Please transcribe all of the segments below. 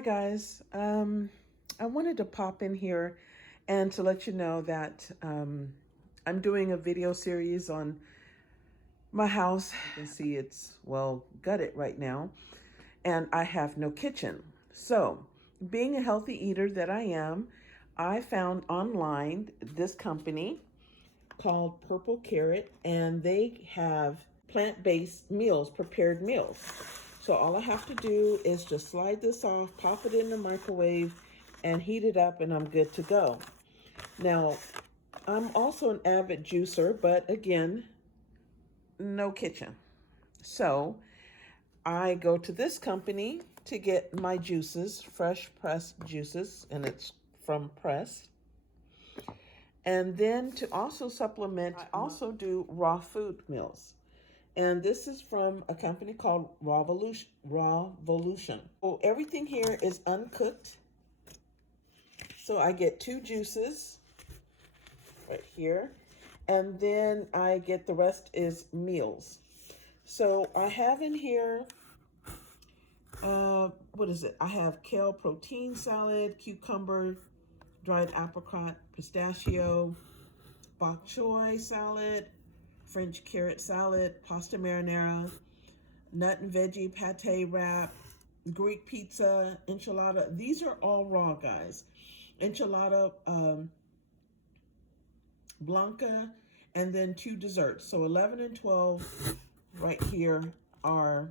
Hi guys. I wanted to pop in here and to let you know that I'm doing a video series on my house. You can see it's, well, gutted right now, and I have no kitchen. So, being a healthy eater that I am, I found online this company called Purple Carrot, and they have plant-based meals, prepared meals. So all I have to do is just slide this off, pop it in the microwave, and heat it up, and I'm good to go. Now, I'm also an avid juicer, but again, no kitchen. So I go to this company to get my juices, fresh pressed juices, and it's from Press. And then to also supplement, I also do raw food meals. And this is from a company called Rawvolution. So everything here is uncooked. So I get 2 juices right here. And then I get the rest is meals. So I have in here, what is it? I have kale protein salad, cucumber, dried apricot, pistachio, bok choy salad, French carrot salad, pasta marinara, nut and veggie pate wrap, Greek pizza, enchilada. These are all raw, guys. Enchilada blanca, and then 2 desserts. So 11 and 12 right here are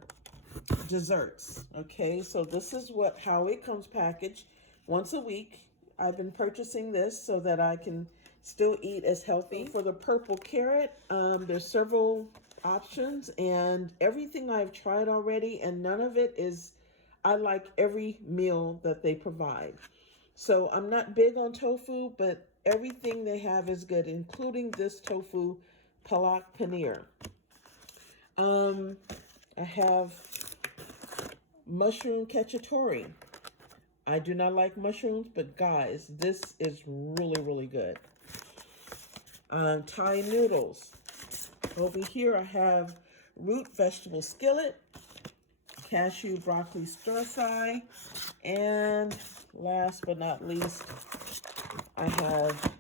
desserts. Okay, so this is how it comes packaged once a week. I've been purchasing this so that I can still eat as healthy. For the purple carrot, there's several options, and everything I've tried already, and none of it is, I like every meal that they provide. So I'm not big on tofu, but everything they have is good, including this tofu palak paneer. I have mushroom cacciatore. I do not like mushrooms, but guys, this is really, really good. Thai noodles. Over here, I have root vegetable skillet, cashew broccoli stir fry, and last but not least, I have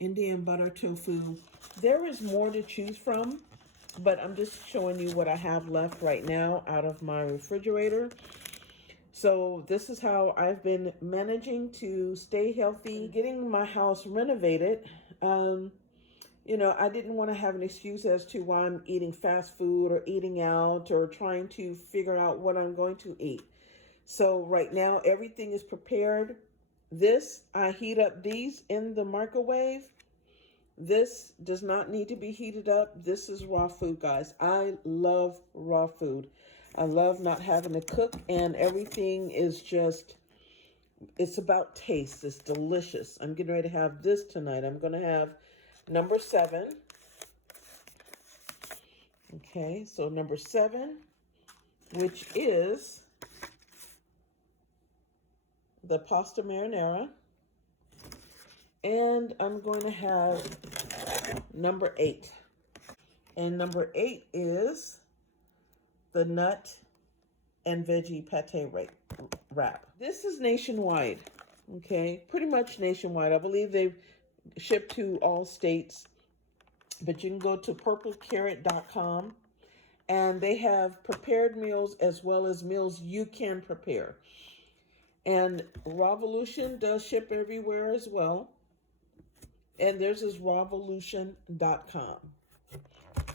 Indian butter tofu. There is more to choose from, but I'm just showing you what I have left right now out of my refrigerator. So this is how I've been managing to stay healthy, getting my house renovated. I didn't want to have an excuse as to why I'm eating fast food or eating out or trying to figure out what I'm going to eat. So right now, everything is prepared. I heat up these in the microwave. This does not need to be heated up. This is raw food, guys. I love raw food. I love not having to cook, and everything is just, it's about taste. It's delicious. I'm getting ready to have this tonight. I'm going to have number 7. Okay, so number 7, which is the pasta marinara. And I'm going to have number 8. And number 8 is the nut and veggie pate wrap. This is nationwide, okay? Pretty much nationwide. I believe they've shipped to all states, but you can go to purplecarrot.com, and they have prepared meals as well as meals you can prepare. And Rawvolution does ship everywhere as well. And theirs is rawvolution.com.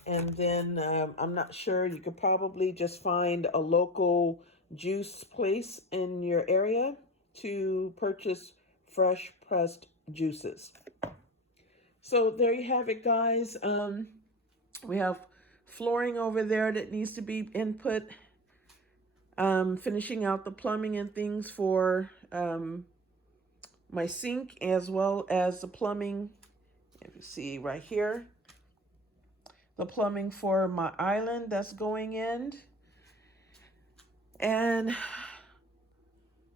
And then I'm not sure, you could probably just find a local juice place in your area to purchase fresh pressed juices. So there you have it, guys. We have flooring over there that needs to be input. Finishing out the plumbing and things for my sink, as well as the plumbing, if you see right here, the plumbing for my island that's going in. And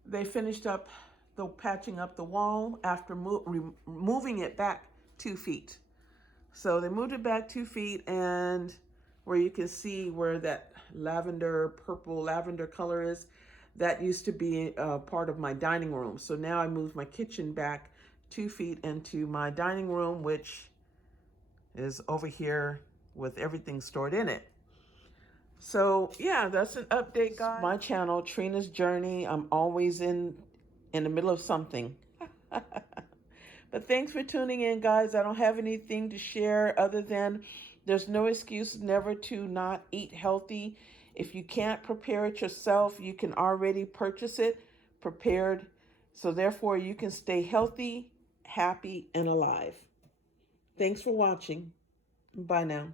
they finished up the patching up the wall after moving it back 2 feet. So they moved it back 2 feet, and where you can see where that purple lavender color is, that used to be part of my dining room. So now I moved my kitchen back 2 feet into my dining room, which is over here with everything stored in it. So yeah, that's an update, guys. My channel, Trina's Journey. I'm always in the middle of something. But thanks for tuning in, guys. I don't have anything to share other than there's no excuse never to not eat healthy. If you can't prepare it yourself, you can already purchase it prepared. So therefore, you can stay healthy, happy, and alive. Thanks for watching. Bye now.